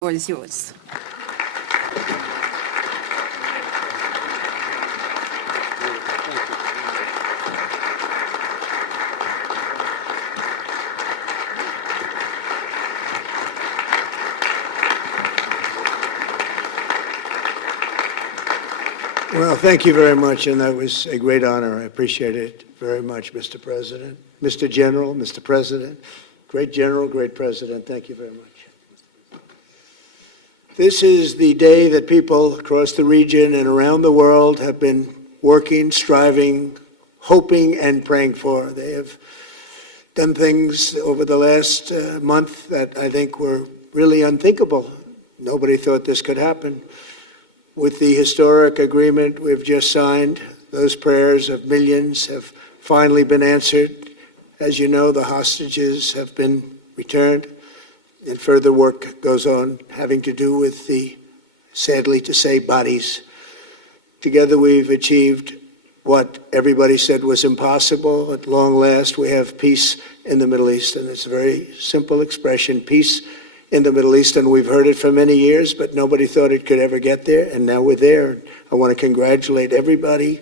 floor is yours. Well, thank you very much, and that was a great honor. I appreciate it very much, Mr. President. Mr. General, Mr. President, great General, great President, thank you very much. This is the day that people across the region and around the world have been working, striving, hoping, and praying for. They have done things over the last month that I think were really unthinkable. Nobody thought this could happen. With the historic agreement we've just signed, those prayers of millions have finally been answered. As you know, the hostages have been returned, and further work goes on having to do with the, sadly to say, bodies. Together we've achieved what everybody said was impossible. At long last, we have peace in the Middle East, and it's a very simple expression, peace in the Middle East, and we've heard it for many years, but nobody thought it could ever get there, and now we're there. I want to congratulate everybody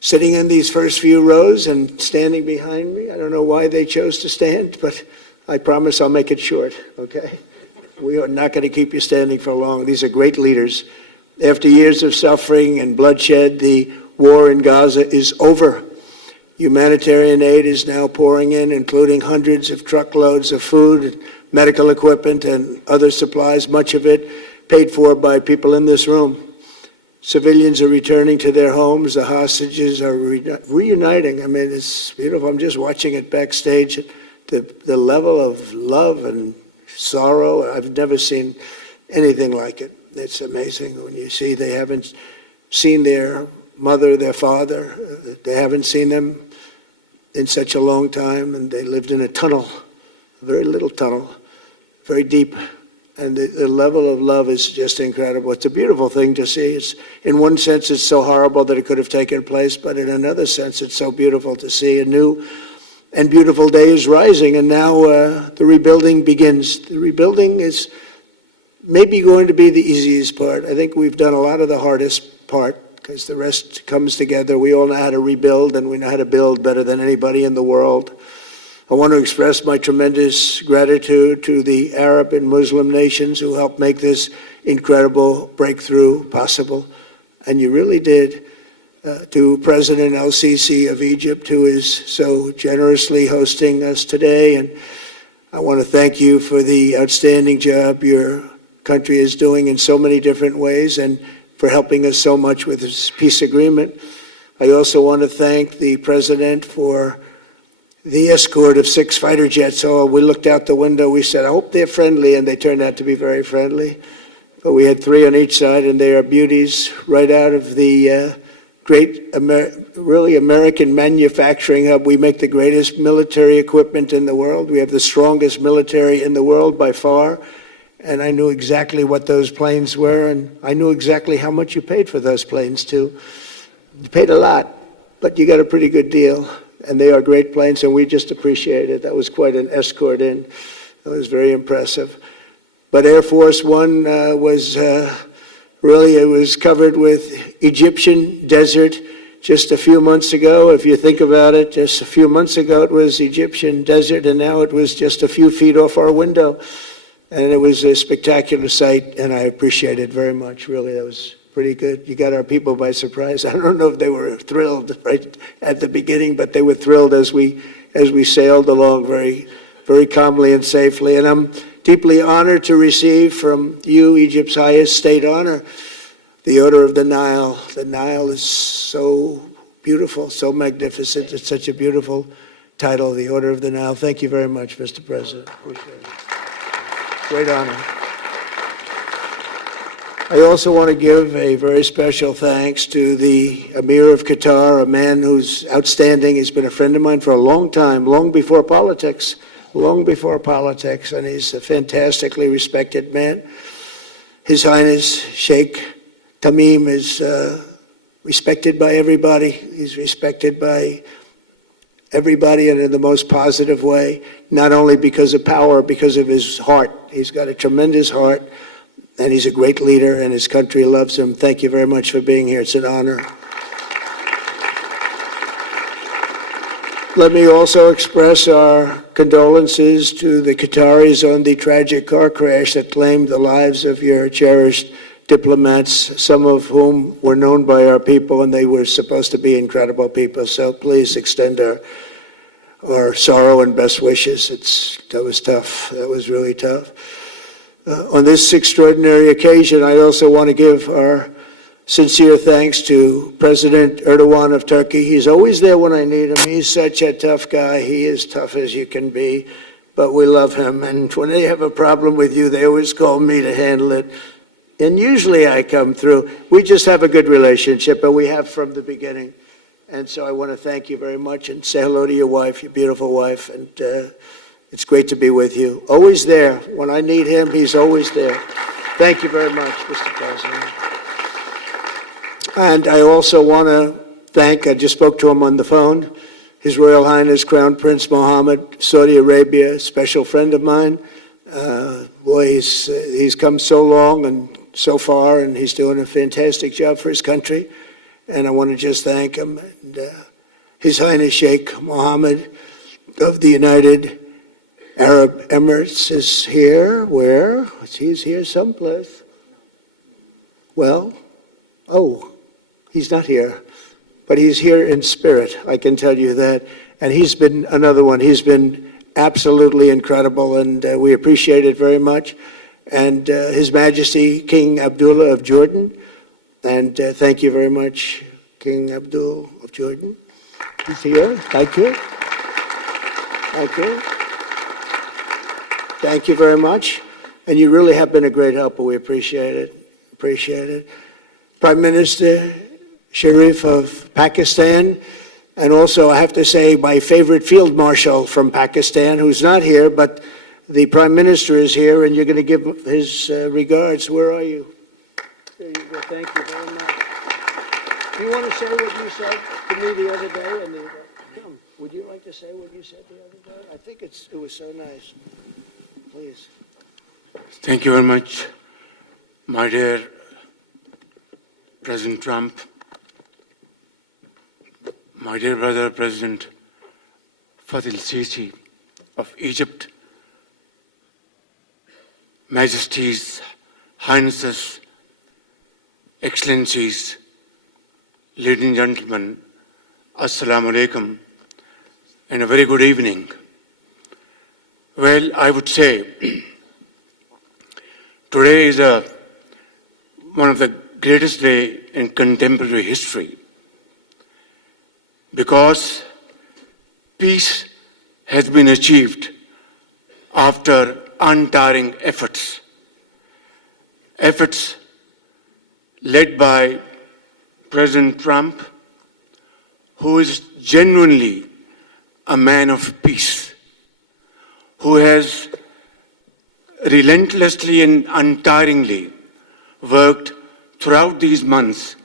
sitting in these first few rows and standing behind me. I don't know why they chose to stand, but I promise I'll make it short, okay? We are not going to keep you standing for long. These are great leaders. After years of suffering and bloodshed, the war in Gaza is over. Humanitarian aid is now pouring in, including hundreds of truckloads of food, medical equipment, and other supplies, much of it paid for by people in this room. Civilians are returning to their homes. The hostages are reuniting. I mean, it's beautiful. I'm just watching it backstage. The level of love and sorrow, I've never seen anything like it. It's amazing when you see they haven't seen their mother, their father. They haven't seen them in such a long time, and they lived in a tunnel, a very little tunnel, very deep. And the level of love is just incredible. It's a beautiful thing to see. It's, in one sense, it's so horrible that it could have taken place, but in another sense, it's so beautiful to see a new and beautiful day is rising, and now the rebuilding begins. The rebuilding is maybe going to be the easiest part. I think we've done a lot of the hardest part because the rest comes together. We all know how to rebuild, and we know how to build better than anybody in the world. I want to express my tremendous gratitude to the Arab and Muslim nations who helped make this incredible breakthrough possible, and you really did. To President El-Sisi of Egypt, who is so generously hosting us today. And I want to thank you for the outstanding job your country is doing in so many different ways and for helping us so much with this peace agreement. I also want to thank the President for the escort of 6 fighter jets. Oh, we looked out the window, we said, I hope they're friendly, and they turned out to be very friendly. But we had 3 on each side, and they are beauties right out of the great, really American manufacturing hub. We make the greatest military equipment in the world. We have the strongest military in the world by far. And I knew exactly what those planes were, and I knew exactly how much you paid for those planes too. You paid a lot, but you got a pretty good deal. And they are great planes, and we just appreciate it. That was quite an escort in. It was very impressive. But Air Force One was really, it was covered with Egyptian desert just a few months ago. If you think about it, just a few months ago it was Egyptian desert, and now it was just a few feet off our window. And it was a spectacular sight, and I appreciate it very much. Really, that was pretty good. You got our people by surprise. I don't know if they were thrilled right at the beginning, but they were thrilled as we sailed along very, very calmly and safely. And I'm deeply honored to receive from you, Egypt's highest state honor, the Order of the Nile. The Nile is so beautiful, so magnificent. It's such a beautiful title, the Order of the Nile. Thank you very much, Mr. President. Appreciate it. Great honor. I also want to give a very special thanks to the Emir of Qatar, a man who's outstanding. He's been a friend of mine for a long time, long before politics, and he's a fantastically respected man. His Highness Sheikh Tamim is respected by everybody. He's respected by everybody and in the most positive way, not only because of power, because of his heart. He's got a tremendous heart, and he's a great leader, and his country loves him. Thank you very much for being here. It's an honor. Let me also express our condolences to the Qataris on the tragic car crash that claimed the lives of your cherished diplomats, some of whom were known by our people, and they were supposed to be incredible people. So please extend our sorrow and best wishes. That was tough. That was really tough. On this extraordinary occasion, I also want to give our sincere thanks to President Erdogan of Turkey. He's always there when I need him. He's such a tough guy. He is tough as you can be, but we love him. And when they have a problem with you, they always call me to handle it. And usually I come through. We just have a good relationship, and we have from the beginning. And so I want to thank you very much and say hello to your wife, your beautiful wife. And it's great to be with you. Always there. When I need him, he's always there. Thank you very much, Mr. President. And I also want to thank, I just spoke to him on the phone, His Royal Highness Crown Prince Mohammed, Saudi Arabia, a special friend of mine. He's come so long and so far, and he's doing a fantastic job for his country. And I want to just thank him. And, His Highness Sheikh Mohammed of the United Arab Emirates is here. Where? He's here someplace. Well, he's not here, but he's here in spirit, I can tell you that. And he's been another one. He's been absolutely incredible, and we appreciate it very much. And His Majesty King Abdullah of Jordan, and thank you very much, King Abdul of Jordan. He's here. Thank you. Thank you. Thank you very much. And you really have been a great helper. We appreciate it. Appreciate it. Prime Minister Sharif of Pakistan, and also I have to say my favorite field marshal from Pakistan, who's not here, but the Prime Minister is here, and you're going to give his regards. Where are you? There you go. Thank you very much. Do you want to say what you said to me the other day? Come, would you like to say what you said the other day? I think it was so nice. Please. Thank you very much, my dear President Trump, my dear brother President Fathi al-Sisi of Egypt, Majesties, Highnesses, Excellencies, ladies and gentlemen, Assalamu alaikum, and a very good evening. Well, I would say today is one of the greatest day in contemporary history, because peace has been achieved after untiring efforts led by President Trump, who is genuinely a man of peace, who has relentlessly and untiringly worked throughout these months,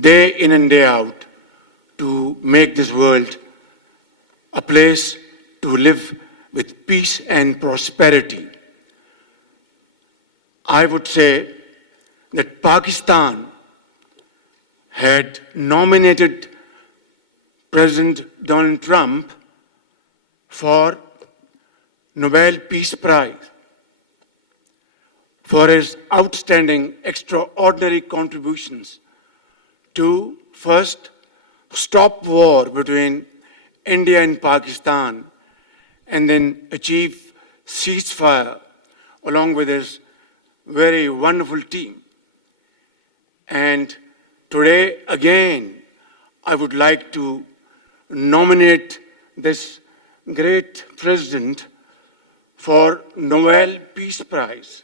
day in and day out, to make this world a place to live with peace and prosperity. I would say that Pakistan had nominated President Donald Trump for Nobel Peace Prize for his outstanding, extraordinary contributions to first stop war between India and Pakistan, and then achieve ceasefire along with his very wonderful team. And today, again, I would like to nominate this great president for Nobel Peace Prize,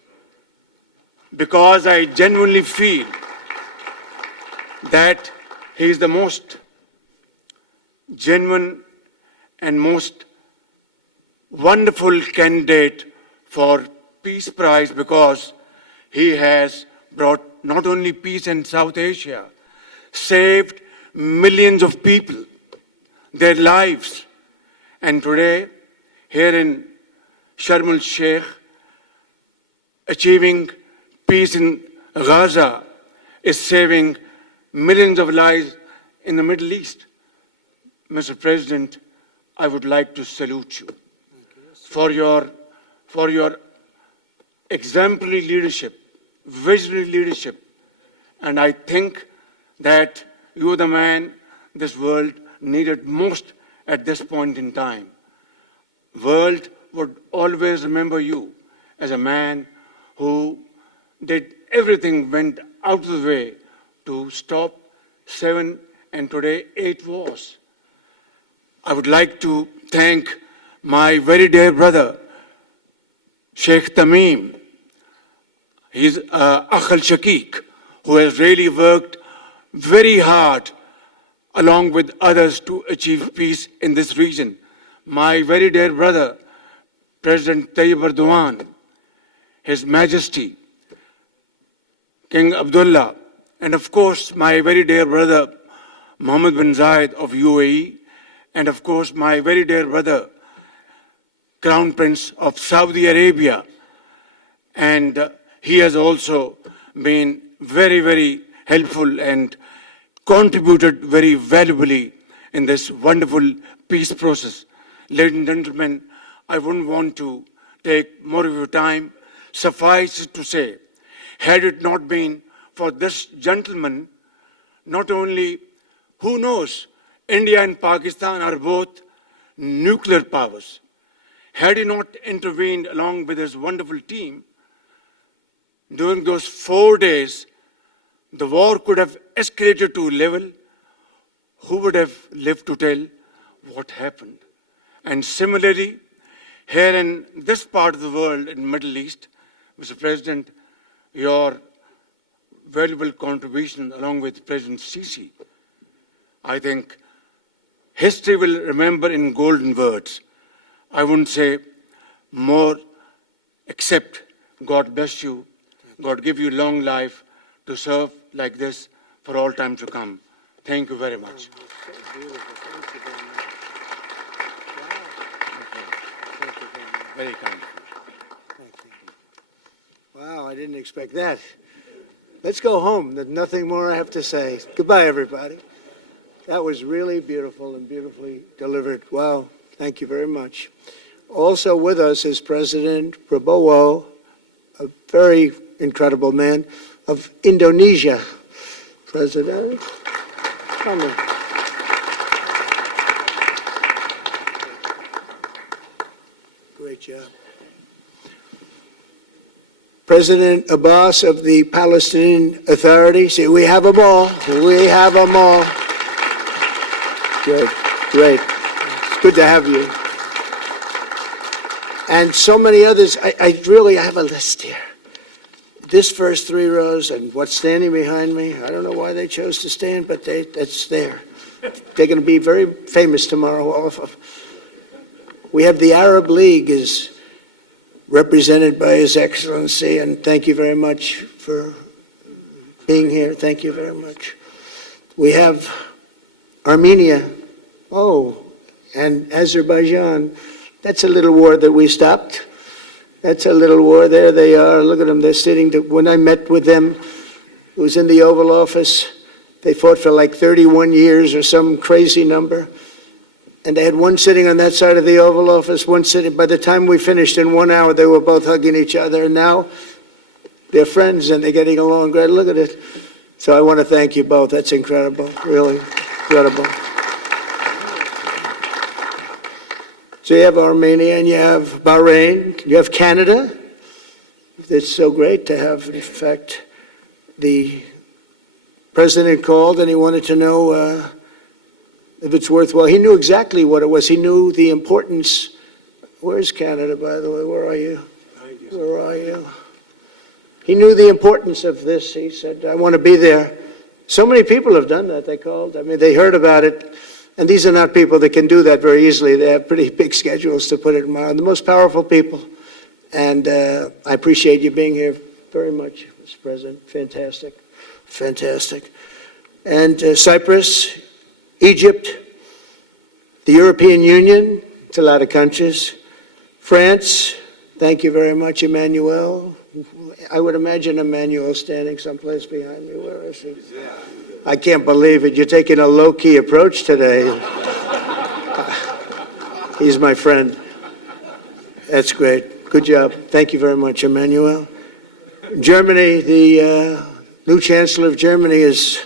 because I genuinely feel that he is the most genuine and most wonderful candidate for Peace Prize, because he has brought not only peace in South Asia, saved millions of people, their lives. And today, here in Sharm el-Sheikh, achieving peace in Gaza is saving millions of lives in the Middle East. Mr. President, I would like to salute you for your exemplary leadership, visionary leadership. And I think that you are the man this world needed most at this point in time. World would always remember you as a man who did everything, went out of the way to stop 7 and today 8 wars. I would like to thank my very dear brother, Sheikh Tamim. He's Akh al-Shaqiq, who has really worked very hard along with others to achieve peace in this region. My very dear brother, President Tayyip Erdogan, His Majesty, King Abdullah, and of course my very dear brother, Mohammed bin Zayed of UAE, and of course my very dear brother, Crown Prince of Saudi Arabia. And he has also been very, very helpful and contributed very valuably in this wonderful peace process. Ladies and gentlemen, I wouldn't want to take more of your time. Suffice it to say, had it not been for this gentleman, not only, who knows, India and Pakistan are both nuclear powers. Had he not intervened along with his wonderful team, during those 4 days, the war could have escalated to a level, who would have lived to tell what happened? And similarly, here in this part of the world, in the Middle East, Mr. President, your valuable contribution along with President Sisi, I think history will remember in golden words. I wouldn't say more, except God bless you, God give you long life to serve like this for all time to come. Thank you very much. Very kind. Wow, I didn't expect that. Let's go home. There's nothing more I have to say. Goodbye, everybody. That was really beautiful and beautifully delivered. Wow, thank you very much. Also with us is President Prabowo, a very incredible man of Indonesia. President, come in. Great job. President Abbas of the Palestinian Authority. See, we have them all. We have them all. Good, great. It's good to have you. And so many others. I really have a list here. This first 3 rows and what's standing behind me, I don't know why they chose to stand, but that's there. They're going to be very famous tomorrow, all of them. We have the Arab League is represented by His Excellency, and thank you very much for being here. Thank you very much. We have Armenia, and Azerbaijan. That's a little war that we stopped. That's a little war. There they are. Look at them. They're sitting. When I met with them, it was in the Oval Office. They fought for like 31 years or some crazy number. And they had one sitting on that side of the Oval Office, one sitting. By the time we finished in 1 hour, they were both hugging each other. And now they're friends and they're getting along great. Look at it. So I want to thank you both. That's incredible. Really incredible. So you have Armenia and you have Bahrain, you have Canada. It's so great to have, in fact, the president called and he wanted to know if it's worthwhile. He knew exactly what it was. He knew the importance. Where's Canada, by the way? Where are you? Where are you? He knew the importance of this. He said, I want to be there. So many people have done that, they called. I mean, they heard about it. And these are not people that can do that very easily. They have pretty big schedules to put it in mind. The most powerful people. And I appreciate you being here very much, Mr. President. Fantastic. Fantastic. And Cyprus, Egypt, The European Union, it's a lot of countries. France, thank you very much, Emmanuel. I would imagine Emmanuel standing someplace behind me. Where is he? I can't believe it. You're taking a low-key approach today. He's my friend. That's great. Good job. Thank you very much, Emmanuel. Germany, the new Chancellor of Germany he's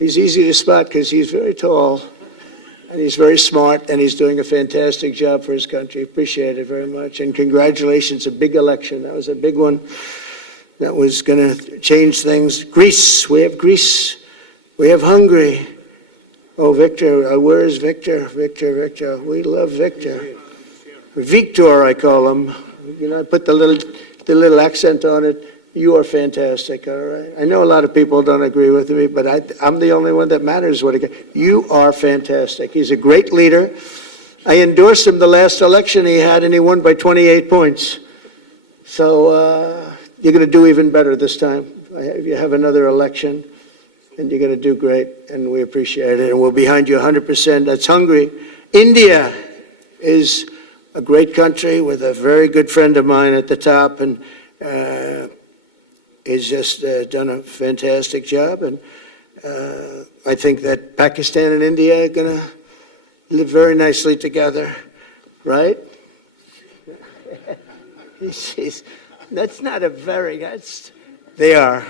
easy to spot because he's very tall and he's very smart and he's doing a fantastic job for his country. Appreciate it very much. And congratulations, a big election. That was a big one. That was going to change things. Greece, we have Greece. We have Hungary. Oh, Victor, where is Victor? Victor. We love Victor. Victor, I call him. You know, I put the little accent on it. You are fantastic, all right? I know a lot of people don't agree with me, but I'm the only one that matters. You are fantastic. He's a great leader. I endorsed him the last election he had, and he won by 28 points. So you're going to do even better this time. You have another election, and you're going to do great, and we appreciate it, and we're behind you 100%. That's Hungary. India is a great country with a very good friend of mine at the top, and he's just done a fantastic job. And I think that Pakistan and India are going to live very nicely together, right? That's not a very, they are.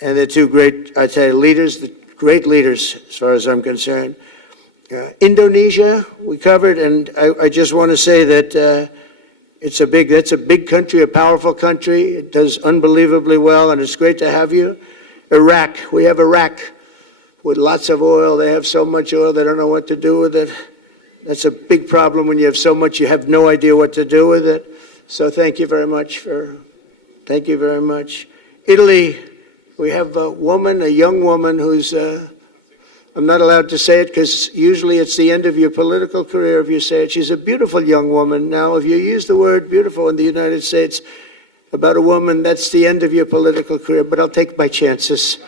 And they're two great, I'd say, leaders, great leaders as far as I'm concerned. Indonesia, we covered, and I just want to say that that's a big country, a powerful country. It does unbelievably well, and it's great to have you. Iraq, we have Iraq with lots of oil. They have so much oil, they don't know what to do with it. That's a big problem when you have so much, you have no idea what to do with it. So thank you very much. Italy, we have a young woman who's, I'm not allowed to say it because usually it's the end of your political career if you say it. She's a beautiful young woman. Now, if you use the word beautiful in the United States about a woman, that's the end of your political career, but I'll take my chances.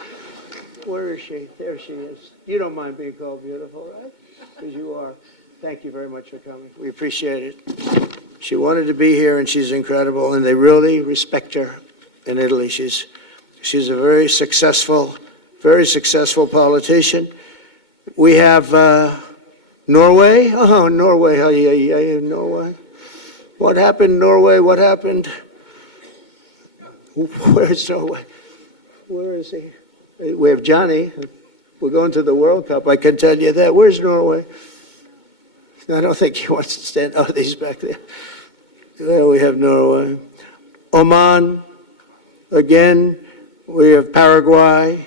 Where is she? There she is. You don't mind being called beautiful, right? Because you are. Thank you very much for coming. We appreciate it. She wanted to be here, and she's incredible, and they really respect her in Italy. She's a very successful politician. We have Norway. Oh, Norway. Norway. What happened, Norway? What happened? Where's Norway? Where is he? We have Johnny. We're going to the World Cup. I can tell you that. Where's Norway? I don't think he wants to stand. Oh, he's back there. There we have Norway. Oman. Again, we have Paraguay.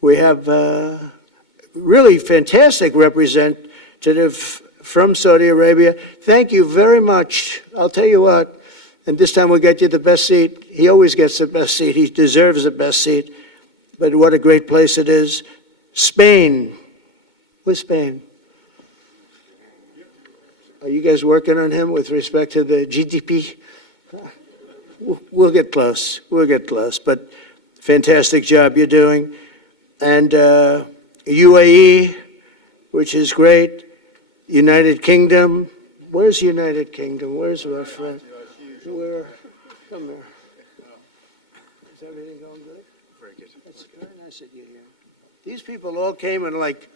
We have really fantastic representative from Saudi Arabia. Thank you very much. I'll tell you what, and this time we'll get you the best seat. He always gets the best seat. He deserves the best seat. But what a great place it is. Spain. Where's Spain? Are you guys working on him with respect to the GDP? We'll get close. But fantastic job you're doing. And UAE, which is great. United Kingdom. Where's United Kingdom? Where's my friend? Come here. Is everything going good? Very good. It's very nice that you're here. These people all came in like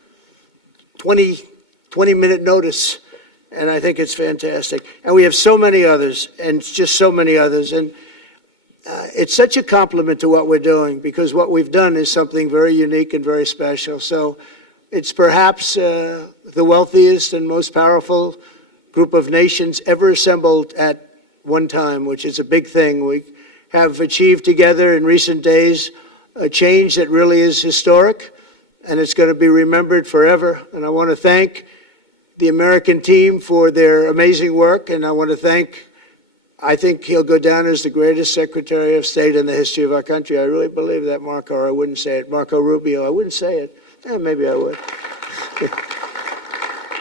20-minute notice. And I think it's fantastic. And we have so many others, and just so many others. And it's such a compliment to what we're doing, because what we've done is something very unique and very special. So it's perhaps the wealthiest and most powerful group of nations ever assembled at one time, which is a big thing. We have achieved together in recent days a change that really is historic, and it's going to be remembered forever. And I want to thank the American team for their amazing work, and I want to thank, I think he'll go down as the greatest Secretary of State in the history of our country. I really believe that, Marco, or I wouldn't say it. Marco Rubio, I wouldn't say it. Maybe I would.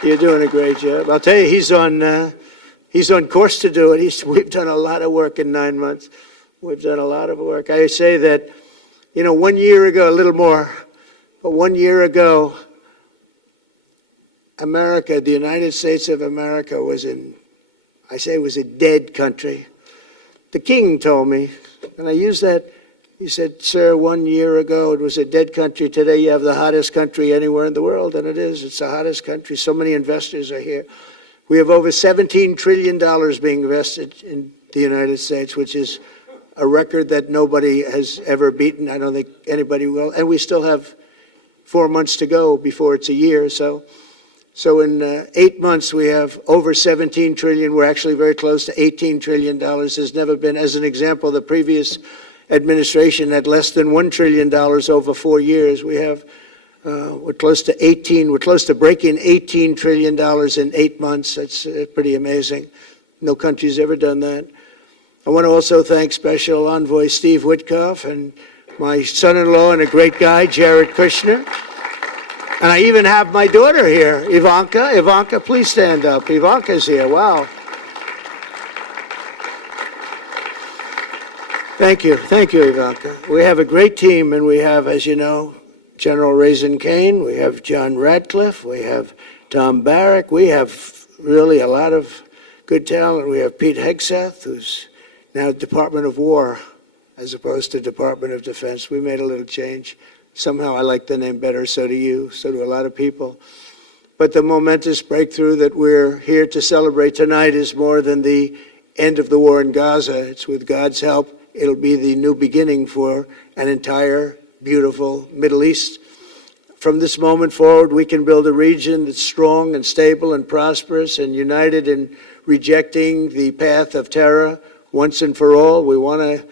You're doing a great job. I'll tell you, he's on course to do it. We've done a lot of work in 9 months. We've done a lot of work. I say that, 1 year ago, a little more, but 1 year ago, America, the United States of America was a dead country. The king told me, and I use that, he said, sir, 1 year ago it was a dead country. Today you have the hottest country anywhere in the world, and it is. It's the hottest country. So many investors are here. We have over $17 trillion being invested in the United States, which is a record that nobody has ever beaten. I don't think anybody will. And we still have 4 months to go before it's a year. So in 8 months, we have over 17 trillion. We're actually very close to $18 trillion. There's never been, as an example, the previous administration had less than $1 trillion over 4 years. We have, we're close to breaking $18 trillion in 8 months. That's pretty amazing. No country's ever done that. I want to also thank Special Envoy Steve Witkoff and my son-in-law and a great guy, Jared Kushner. And I even have my daughter here, Ivanka. Ivanka, please stand up. Ivanka's here. Wow. Thank you. Thank you, Ivanka. We have a great team, and we have, as you know, General Raisin Kane. We have John Radcliffe. We have Tom Barrack. We have really a lot of good talent. We have Pete Hegseth, who's now Department of War as opposed to Department of Defense. We made a little change. Somehow I like the name better, so do you, so do a lot of people. But the momentous breakthrough that we're here to celebrate tonight is more than the end of the war in Gaza. It's with God's help, it'll be the new beginning for an entire beautiful Middle East. From this moment forward, we can build a region that's strong and stable and prosperous and united in rejecting the path of terror once and for all. We want to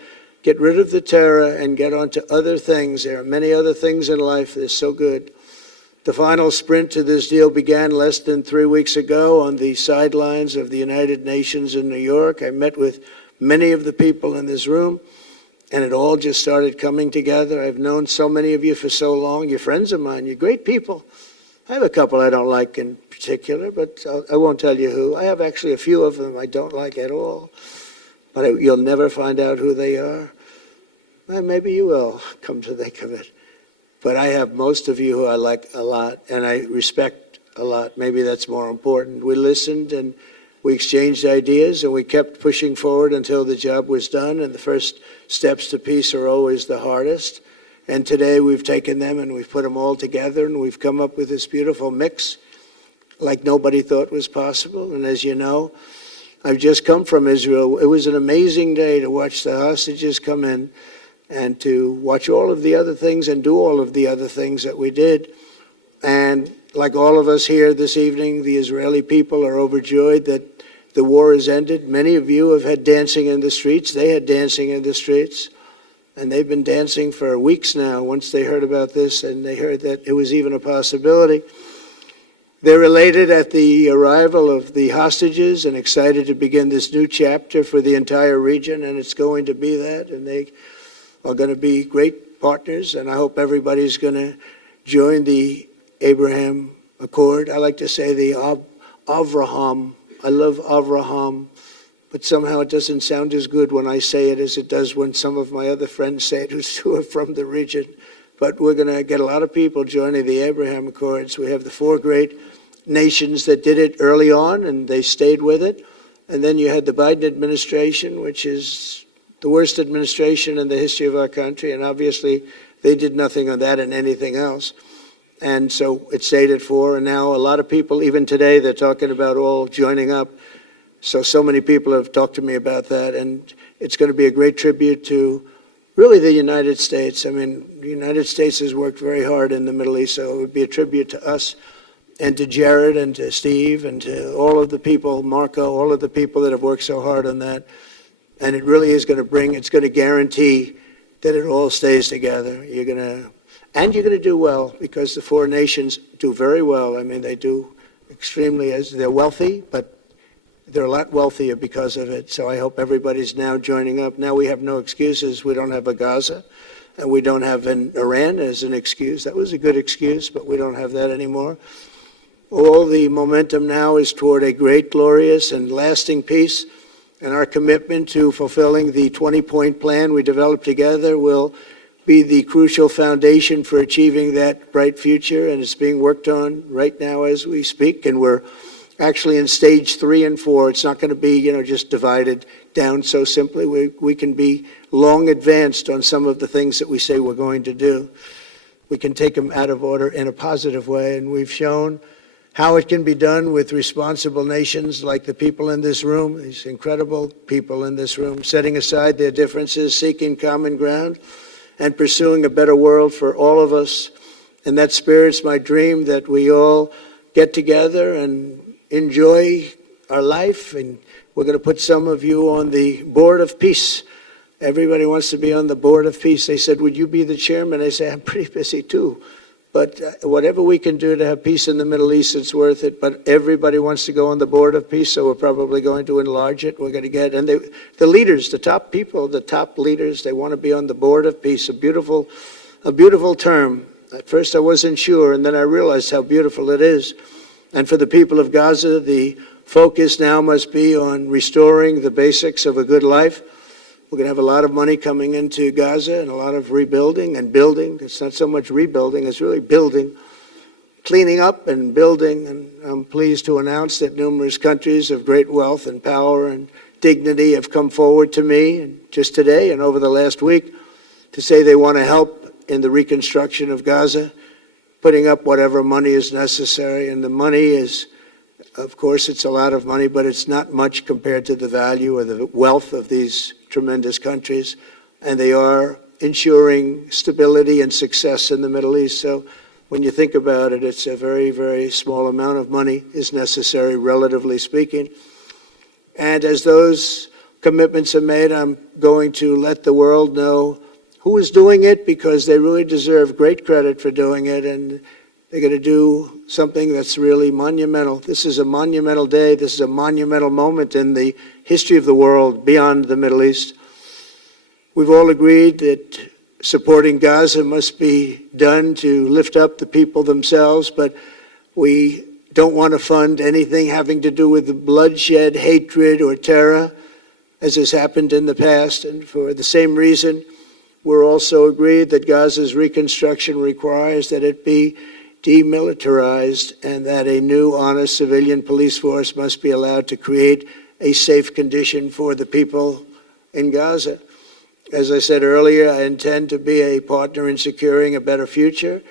get rid of the terror and get on to other things. There are many other things in life that are so good. The final sprint to this deal began less than 3 weeks ago on the sidelines of the United Nations in New York. I met with many of the people in this room, and it all just started coming together. I've known so many of you for so long. You're friends of mine. You're great people. I have a couple I don't like in particular, but I won't tell you who. I have actually a few of them I don't like at all, but you'll never find out who they are. Well, maybe you will, come to think of it. But I have most of you who I like a lot and I respect a lot. Maybe that's more important. We listened and we exchanged ideas and we kept pushing forward until the job was done. And the first steps to peace are always the hardest. And today we've taken them and we've put them all together and we've come up with this beautiful mix like nobody thought was possible. And as you know, I've just come from Israel. It was an amazing day to watch the hostages come in and to watch all of the other things and do all of the other things that we did. And like all of us here this evening, the Israeli people are overjoyed that the war has ended. Many of you have had dancing in the streets. They had dancing in the streets. And they've been dancing for weeks now once they heard about this and they heard that it was even a possibility. They're elated at the arrival of the hostages and excited to begin this new chapter for the entire region, and it's going to be that, and they are going to be great partners, and I hope everybody's going to join the Abraham Accord. I like to say the Avraham. I love Avraham, but somehow it doesn't sound as good when I say it as it does when some of my other friends say it who are from the region. But we're going to get a lot of people joining the Abraham Accords. We have the 4 great nations that did it early on, and they stayed with it. And then you had the Biden administration, which is the worst administration in the history of our country, and obviously they did nothing on that and anything else. And so it stayed at 4, and now a lot of people, even today, they're talking about all joining up. So many people have talked to me about that, and it's going to be a great tribute to really the United States. I mean, the United States has worked very hard in the Middle East, so it would be a tribute to us and to Jared and to Steve and to all of the people, Marco, all of the people that have worked so hard on that. And it really is going to it's going to guarantee that it all stays together. You're going to do well because the 4 nations do very well. I mean, they do extremely, as they're wealthy, but they're a lot wealthier because of it. So I hope everybody's now joining up. Now we have no excuses. We don't have a Gaza, and we don't have an Iran as an excuse. That was a good excuse, but we don't have that anymore. All the momentum now is toward a great, glorious, and lasting peace. And our commitment to fulfilling the 20-point plan we developed together will be the crucial foundation for achieving that bright future, and it's being worked on right now as we speak, and we're actually in stage 3 and 4. It's not going to be, just divided down so simply. We can be long advanced on some of the things that we say we're going to do. We can take them out of order in a positive way, and we've shown how it can be done with responsible nations like the people in this room, these incredible people in this room, setting aside their differences, seeking common ground, and pursuing a better world for all of us. In that spirit, it's my dream that we all get together and enjoy our life, and we're going to put some of you on the Board of Peace. Everybody wants to be on the Board of Peace. They said, would you be the chairman? I say, I'm pretty busy too. But whatever we can do to have peace in the Middle East, it's worth it. But everybody wants to go on the Board of Peace, so we're probably going to enlarge it. We're going to get, and the leaders, the top people, the top leaders, they want to be on the Board of Peace. A beautiful term. At first I wasn't sure, and then I realized how beautiful it is. And for the people of Gaza, the focus now must be on restoring the basics of a good life. We're going to have a lot of money coming into Gaza and a lot of rebuilding and building. It's not so much rebuilding, it's really building, cleaning up and building. And I'm pleased to announce that numerous countries of great wealth and power and dignity have come forward to me, and just today and over the last week, to say they want to help in the reconstruction of Gaza, putting up whatever money is necessary. And the money is, of course, it's a lot of money, but it's not much compared to the value or the wealth of these tremendous countries, and they are ensuring stability and success in the Middle East. So when you think about it, it's a very, very small amount of money is necessary, relatively speaking. And as those commitments are made, I'm going to let the world know who is doing it, because they really deserve great credit for doing it, and they're going to do something that's really monumental. This is a monumental day. This is a monumental moment in the history of the world beyond the Middle East. We've all agreed that supporting Gaza must be done to lift up the people themselves, but we don't want to fund anything having to do with the bloodshed, hatred, or terror, as has happened in the past. And for the same reason, we're also agreed that Gaza's reconstruction requires that it be demilitarized, and that a new, honest civilian police force must be allowed to create a safe condition for the people in Gaza. As I said earlier, I intend to be a partner in securing a better future.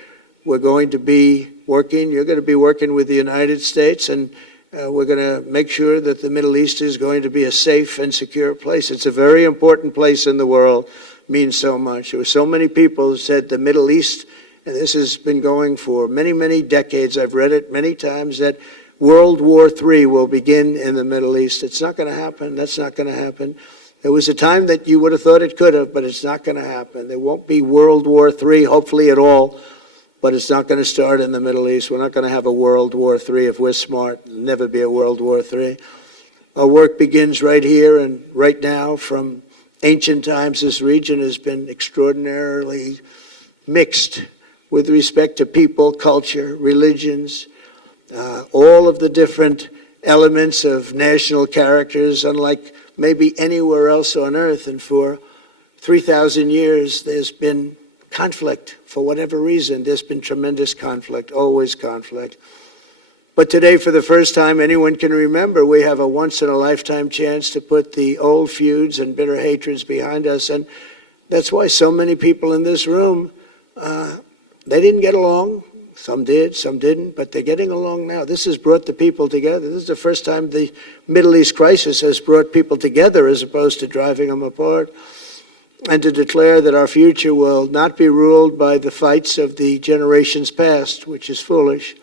We're going to be working, you're going to be working with the United States, and we're going to make sure that the Middle East is going to be a safe and secure place. It's a very important place in the world, means so much. There were so many people who said the Middle East, and this has been going for many, many decades. I've read it many times, that World War III will begin in the Middle East. It's not going to happen. That's not going to happen. There was a time that you would have thought it could have, but it's not going to happen. There won't be World War III, hopefully at all, but it's not going to start in the Middle East. We're not going to have a World War III if we're smart. There'll never be a World War III. Our work begins right here and right now. From ancient times, this region has been extraordinarily mixed with respect to people, culture, religions, all of the different elements of national characters, unlike maybe anywhere else on earth. And for 3,000 years, there's been conflict. For whatever reason, there's been tremendous conflict, always conflict. But today, for the first time anyone can remember, we have a once-in-a-lifetime chance to put the old feuds and bitter hatreds behind us. And that's why so many people in this room, they didn't get along. Some did, some didn't, but they're getting along now. This has brought the people together. This is the first time the Middle East crisis has brought people together as opposed to driving them apart. And to declare that our future will not be ruled by the fights of the generations past, which is foolish.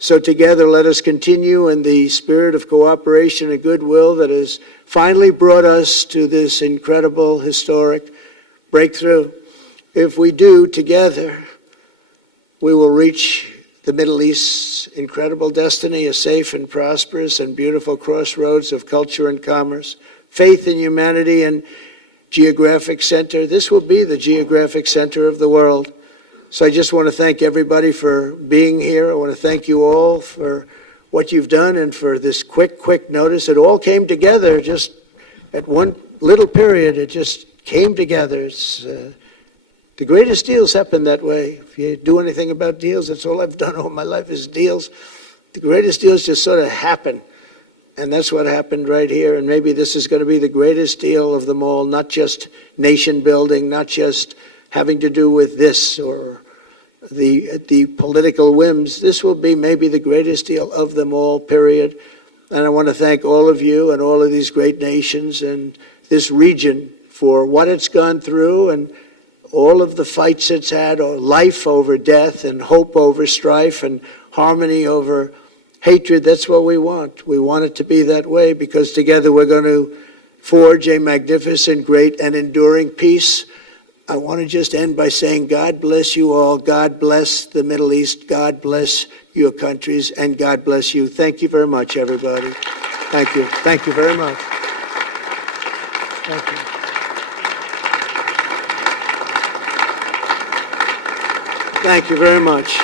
So together, let us continue in the spirit of cooperation and goodwill that has finally brought us to this incredible, historic breakthrough. If we do, together, we will reach the Middle East's incredible destiny, a safe and prosperous and beautiful crossroads of culture and commerce, faith in humanity and geographic center. This will be the geographic center of the world. So I just want to thank everybody for being here. I want to thank you all for what you've done and for this quick notice. It all came together just at one little period. It just came together. It's The greatest deals happen that way. If you do anything about deals, that's all I've done all my life is deals. The greatest deals just sort of happen. And that's what happened right here. And maybe this is going to be the greatest deal of them all, not just nation building, not just having to do with this or the political whims. This will be maybe the greatest deal of them all, period. And I want to thank all of you and all of these great nations and this region for what it's gone through and all of the fights it's had, or life over death and hope over strife and harmony over hatred. That's what we want. We want it to be that way because together we're going to forge a magnificent, great, and enduring peace. I want to just end by saying God bless you all. God bless the Middle East. God bless your countries. And God bless you. Thank you very much, everybody. Thank you. Thank you very much. Thank you. Thank you very much.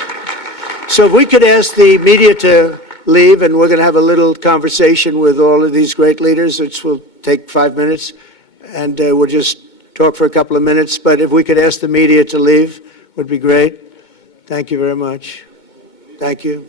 So if we could ask the media to leave, and we're going to have a little conversation with all of these great leaders, which will take 5 minutes, and we'll just talk for a couple of minutes. But if we could ask the media to leave, would be great. Thank you very much. Thank you.